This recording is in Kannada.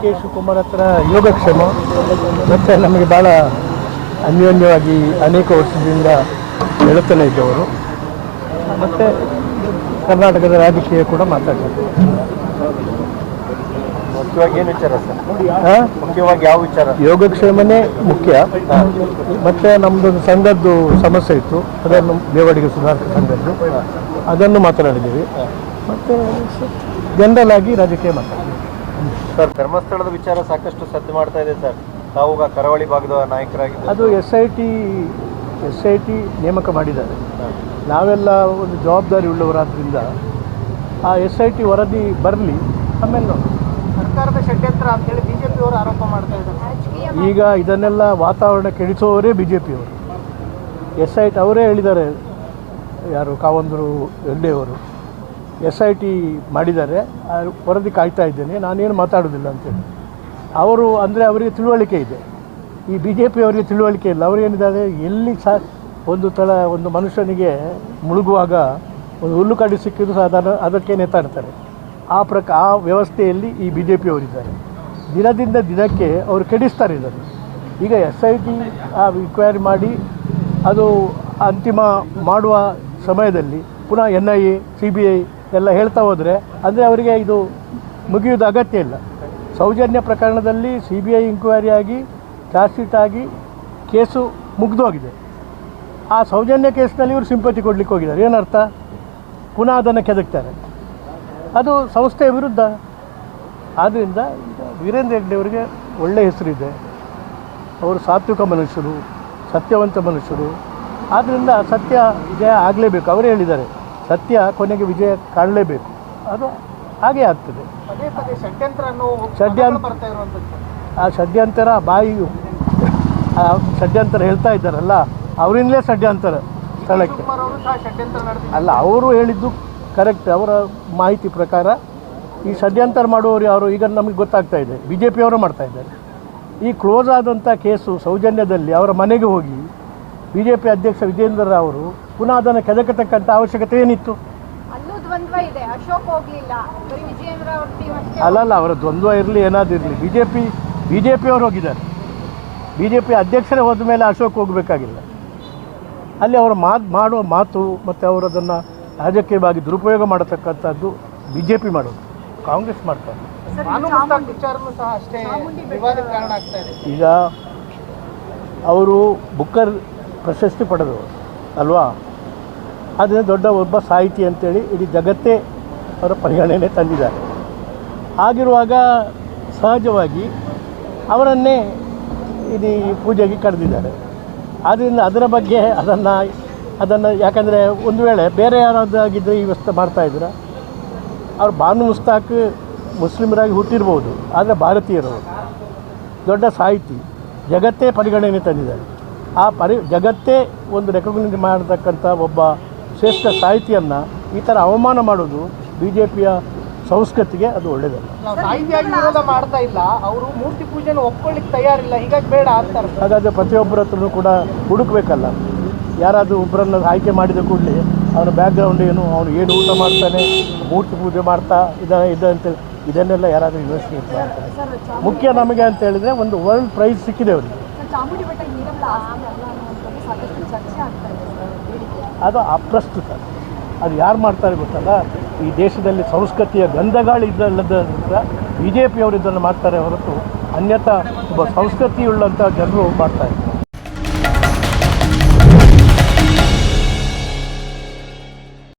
ಕೆ ಶಿವಕುಮಾರ್ ಹತ್ರ ಯೋಗಕ್ಷೇಮ ಮತ್ತು ನಮಗೆ ಭಾಳ ಅನ್ಯೋನ್ಯವಾಗಿ ಅನೇಕ ವರ್ಷದಿಂದ ಹೇಳುತ್ತಲೇ ಇದ್ದವರು. ಮತ್ತು ಕರ್ನಾಟಕದ ರಾಜಕೀಯ ಕೂಡ ಮಾತಾಡ್ತಾರೆ. ಮುಖ್ಯವಾಗಿ ಏನು ವಿಚಾರ ಸರ್? ಮುಖ್ಯವಾಗಿ ಯಾವ ವಿಚಾರ? ಯೋಗಕ್ಷೇಮನೇ ಮುಖ್ಯ. ಮತ್ತು ನಮ್ಮದೊಂದು ಸಂಘದ್ದು ಸಮಸ್ಯೆ ಇತ್ತು. ಅದನ್ನು ದೇವಡಿಗೆ ಸುಧಾರಕ ಸಂಘದ್ದು. ಅದನ್ನು ಮಾತನಾಡಿದ್ದೀವಿ. ಮತ್ತು ಜನರಲ್ ಆಗಿ ರಾಜಕೀಯ ಮಾತಾಡ್ತೀವಿ. ಸರ್ ಧರ್ಮಸ್ಥಳದ ವಿಚಾರ ಸಾಕಷ್ಟು ಸದ್ದು ಮಾಡ್ತಾ ಇದೆ ಸರ್. ತಾವು ಕರಾವಳಿ ಭಾಗದ ನಾಯಕರಾಗಿ ಅದು S I T S I T ನೇಮಕ ಮಾಡಿದ್ದಾರೆ. ನಾವೆಲ್ಲ ಒಂದು ಜವಾಬ್ದಾರಿ ಉಳ್ಳವರಾದ್ರಿಂದ ಆ ಎಸ್ ಐ ಟಿ ವರದಿ ಬರಲಿ ಆಮೇಲೆ ನೋಡಿ ಸರ್ಕಾರದ ಷಡ್ಯಂತ್ರ ಅಂತೇಳಿ ಬಿಜೆಪಿ ಅವರು ಆರೋಪ ಮಾಡ್ತಾ ಇದ್ದಾರೆ. ಈಗ ಇದನ್ನೆಲ್ಲ ವಾತಾವರಣ ಕೆಡಿಸುವವರೇ ಬಿ ಜೆ ಪಿಯವರು ಎಸ್ ಐ ಟಿ ಅವರೇ ಹೇಳಿದ್ದಾರೆ ಯಾರು ಕಾವಂದರು ಹೆಗ್ಡೆಯವರು ಎಸ್ ಐ ಟಿ ಮಾಡಿದ್ದಾರೆ ವರದಿ ಕಾಯ್ತಾ ಇದ್ದೇನೆ. ನಾನೇನು ಮಾತಾಡೋದಿಲ್ಲ ಅಂತೇಳಿ ಅವರು ಅಂದರೆ ಅವರಿಗೆ ತಿಳುವಳಿಕೆ ಇದೆ. ಈ ಬಿ ಜೆ ಪಿಯವರಿಗೆ ತಿಳುವಳಿಕೆ ಇಲ್ಲ. ಅವರು ಏನಿದ್ದಾರೆ? ಎಲ್ಲಿ ಸಹ ಒಂದು ತಳ ಒಂದು ಮನುಷ್ಯನಿಗೆ ಮುಳುಗುವಾಗ ಒಂದು ಹುಲ್ಲು ಕಡ್ಡಿ ಸಿಕ್ಕಿದ್ರು ಅದನ್ನು ಅದಕ್ಕೆ ನೇತಾಡ್ತಾರೆ ಆ ಪ್ರಕ ಆ ವ್ಯವಸ್ಥೆಯಲ್ಲಿ ಈ ಬಿ ಜೆ ಪಿಯವರಿದ್ದಾರೆ ದಿನದಿಂದ ದಿನಕ್ಕೆ ಅವರು ಕೆಡಿಸ್ತಾರೆ ಇದನ್ನು. ಈಗ ಎಸ್ ಐ ಟಿ ಆ ಇನ್ಕ್ವೈರಿ ಮಾಡಿ ಅದು ಅಂತಿಮ ಮಾಡುವ ಸಮಯದಲ್ಲಿ ಪುನಃ N I A C B I ಎಲ್ಲ ಹೇಳ್ತಾ ಹೋದರೆ, ಅಂದರೆ ಅವರಿಗೆ ಇದು ಮುಗಿಯುವುದು ಅಗತ್ಯ ಇಲ್ಲ. ಸೌಜನ್ಯ ಪ್ರಕರಣದಲ್ಲಿ ಸಿ ಬಿ ಐ ಇನ್ಕ್ವೈರಿ ಆಗಿ ಚಾರ್ಜ್ ಶೀಟ್ ಆಗಿ ಕೇಸು ಮುಗಿದೋಗಿದೆ ಆ ಸೌಜನ್ಯ ಕೇಸ್ನಲ್ಲಿ ಇವರು ಸಿಂಪತಿ ಕೊಡಲಿಕ್ಕೆ ಹೋಗಿದ್ದಾರೆ. ಏನರ್ಥ ಪುನಃ ಅದನ್ನು ಕೆದಕ್ತಾರೆ. ಅದು ಸಂಸ್ಥೆಯ ವಿರುದ್ಧ. ಆದ್ದರಿಂದ ವೀರೇಂದ್ರ ಹೆಗ್ಡೆ ಅವರಿಗೆ ಒಳ್ಳೆಯ ಹೆಸರಿದೆ. ಅವರು ಸಾತ್ವಿಕ ಮನುಷ್ಯರು, ಸತ್ಯವಂತ ಮನುಷ್ಯರು. ಆದ್ದರಿಂದ ಸತ್ಯ ವಿಜಯ ಆಗಲೇಬೇಕು. ಅವರೇ ಹೇಳಿದ್ದಾರೆ. ಸತ್ಯ ಕೊನೆಗೆ ವಿಜಯ ಕಾಣಲೇಬೇಕು. ಅದು ಹಾಗೆ ಆಗ್ತದೆ. ಷಡ್ಯಂತ್ರ ಆ ಷಡ್ಯಂತರ ಬಾಯಿ ಆ ಷಡ್ಯಂತರ ಹೇಳ್ತಾ ಇದ್ದಾರಲ್ಲ ಅವರಿಂದಲೇ ಷಡ್ಯಂತರ ಸ್ಥಳಕ್ಕೆ. ಅಲ್ಲ ಅವರು ಹೇಳಿದ್ದು ಕರೆಕ್ಟ್ ಅವರ ಮಾಹಿತಿ ಪ್ರಕಾರ ಈ ಷಡ್ಯಂತರ ಮಾಡುವವರು ಯಾರು? ಈಗ ನಮಗೆ ಗೊತ್ತಾಗ್ತಾ ಇದೆ. ಬಿ ಜೆ ಪಿಯವರು ಮಾಡ್ತಾ ಇದ್ದಾರೆ. ಈ ಕ್ಲೋಸ್ ಆದಂಥ ಕೇಸು ಸೌಜನ್ಯದಲ್ಲಿ ಅವರ ಮನೆಗೆ ಹೋಗಿ ಬಿ ಜೆ ಪಿ ಅಧ್ಯಕ್ಷ ವಿಜೇಂದ್ರ ಅವರು ಪುನಃ ಅದನ್ನು ಕೆದಕತಕ್ಕಂಥ ಅವಶ್ಯಕತೆ ಏನಿತ್ತು? ಅಲ್ಲಲ್ಲ ಅವರ ದ್ವಂದ್ವ ಇರಲಿ ಏನಾದರೂ ಇರಲಿ. B J P B J ಪಿಯವರು ಹೋಗಿದ್ದಾರೆ. ಬಿ ಜೆ ಪಿ ಅಧ್ಯಕ್ಷರೇ ಹೋದ ಮೇಲೆ ಅಶೋಕ್ ಹೋಗಬೇಕಾಗಿಲ್ಲ. ಅಲ್ಲಿ ಅವರ ಮಾತು ಮಾಡುವ ಮಾತು ಮತ್ತು ಅವರು ಅದನ್ನು ರಾಜಕೀಯವಾಗಿ ದುರುಪಯೋಗ ಮಾಡತಕ್ಕಂಥದ್ದು ಬಿ ಜೆ ಪಿ ಮಾಡೋದು ಕಾಂಗ್ರೆಸ್ ಮಾಡ್ತಾರೆ ಬಾನು ಮುಸ್ತಾಕ್ ವಿಚಾರನೂ ಸಹ ಅಷ್ಟೇ ವಿವಾದಕ್ಕೆ ಕಾರಣ ಆಗ್ತಾ ಈಗ ಅವರು ಬುಕ್ಕರ್ ಪ್ರಶಸ್ತಿ ಪಡೆದವರು, ಅಲ್ವಾ? ಅದನ್ನು ದೊಡ್ಡ ಒಬ್ಬ ಸಾಹಿತಿ ಅಂತೇಳಿ ಇಡೀ ಜಗತ್ತೇ ಅವರ ಪರಿಗಣನೆ ತಂದಿದ್ದಾರೆ. ಆಗಿರುವಾಗ ಸಹಜವಾಗಿ ಅವರನ್ನೇ ಇದು ಪೂಜೆಗೆ ಕರೆದಿದ್ದಾರೆ. ಆದ್ದರಿಂದ ಅದರ ಬಗ್ಗೆ ಅದನ್ನು ಅದನ್ನು ಯಾಕಂದರೆ ಒಂದು ವೇಳೆ ಬೇರೆ ಯಾರಾದಾಗಿದ್ದರೆ ಈ ವ್ಯವಸ್ಥೆ ಮಾಡ್ತಾಯಿದ್ರ ಅವ್ರು ಬಾನು ಮುಸ್ತಾಕ್ ಮುಸ್ಲಿಮರಾಗಿ ಹುಟ್ಟಿರ್ಬೋದು, ಆದರೆ ಭಾರತೀಯರು. ದೊಡ್ಡ ಸಾಹಿತಿ, ಜಗತ್ತೇ ಪರಿಗಣನೆ ತಂದಿದ್ದಾರೆ. ಆ ಪರಿ ಜಗತ್ತೇ ಒಂದು ರೆಕಗ್ನೈಸ್ ಮಾಡತಕ್ಕಂಥ ಒಬ್ಬ ಶ್ರೇಷ್ಠ ಸಾಹಿತಿಯನ್ನು ಈ ಥರ ಅವಮಾನ ಮಾಡೋದು ಬಿ ಜೆ ಪಿಯ ಸಂಸ್ಕೃತಿಗೆ ಅದು ಒಳ್ಳೆಯದಲ್ಲ ವಿರೋಧ ಮಾಡ್ತಾ ಇಲ್ಲ ಅವರು ಮೂರ್ತಿ ಪೂಜೆನ ಒಪ್ಕೊಳ್ಳಿಕ್ಕೆ ತಯಾರಿಲ್ಲ ಹೀಗಾಗಿ ಬೇಡ ಅಂತಾರೆ ಹಾಗಾದರೆ ಪ್ರತಿಯೊಬ್ಬರ ಹತ್ರನೂ ಕೂಡ ಹುಡುಕಬೇಕಲ್ಲ? ಯಾರಾದರೂ ಒಬ್ಬರನ್ನು ಆಯ್ಕೆ ಮಾಡಿದ ಕೂಡಲೇ ಅವನ ಬ್ಯಾಕ್ಗ್ರೌಂಡ್ ಏನು ಅವನು ಏನು ಊಟ ಮಾಡ್ತಾನೆ ಮೂರ್ತಿ ಪೂಜೆ ಮಾಡ್ತಾ ಇದ ಇದ ಅಂತ ಇದನ್ನೆಲ್ಲ ಯಾರಾದರೂ ಇನ್ವೆಸ್ಟಿಗೇಟ್ ಮಾಡ್ತಾರೆ ಮುಖ್ಯ ನಮಗೆ ಅಂತ ಹೇಳಿದರೆ ಒಂದು ವರ್ಲ್ಡ್ ಪ್ರೈಸ್ ಸಿಕ್ಕಿದೆ ಅವರಿಗೆ. ಚಾಮುಂಡಿ ಬೆಟ್ಟ ನೀರಲ್ಲ ಸಾಕಷ್ಟು ಚರ್ಚೆ ಆಗ್ತಾ ಅದು ಅಪ್ರಸ್ತುತ. ಅದು ಯಾರು ಮಾಡ್ತಾರೆ ಗೊತ್ತಲ್ಲ? ಈ ದೇಶದಲ್ಲಿ ಸಂಸ್ಕೃತಿಯ ಗಂಧಗಾಳಿ ಇದ್ದಲ್ಲದ ಬಿ ಜೆ ಪಿಯವರು ಇದನ್ನು ಮಾಡ್ತಾರೆ ಹೊರತು ಅನ್ಯಥಾ ಒಬ್ಬ ಸಂಸ್ಕೃತಿಯುಳ್ಳಂಥ ಜನರು ಮಾಡ್ತಾರೆ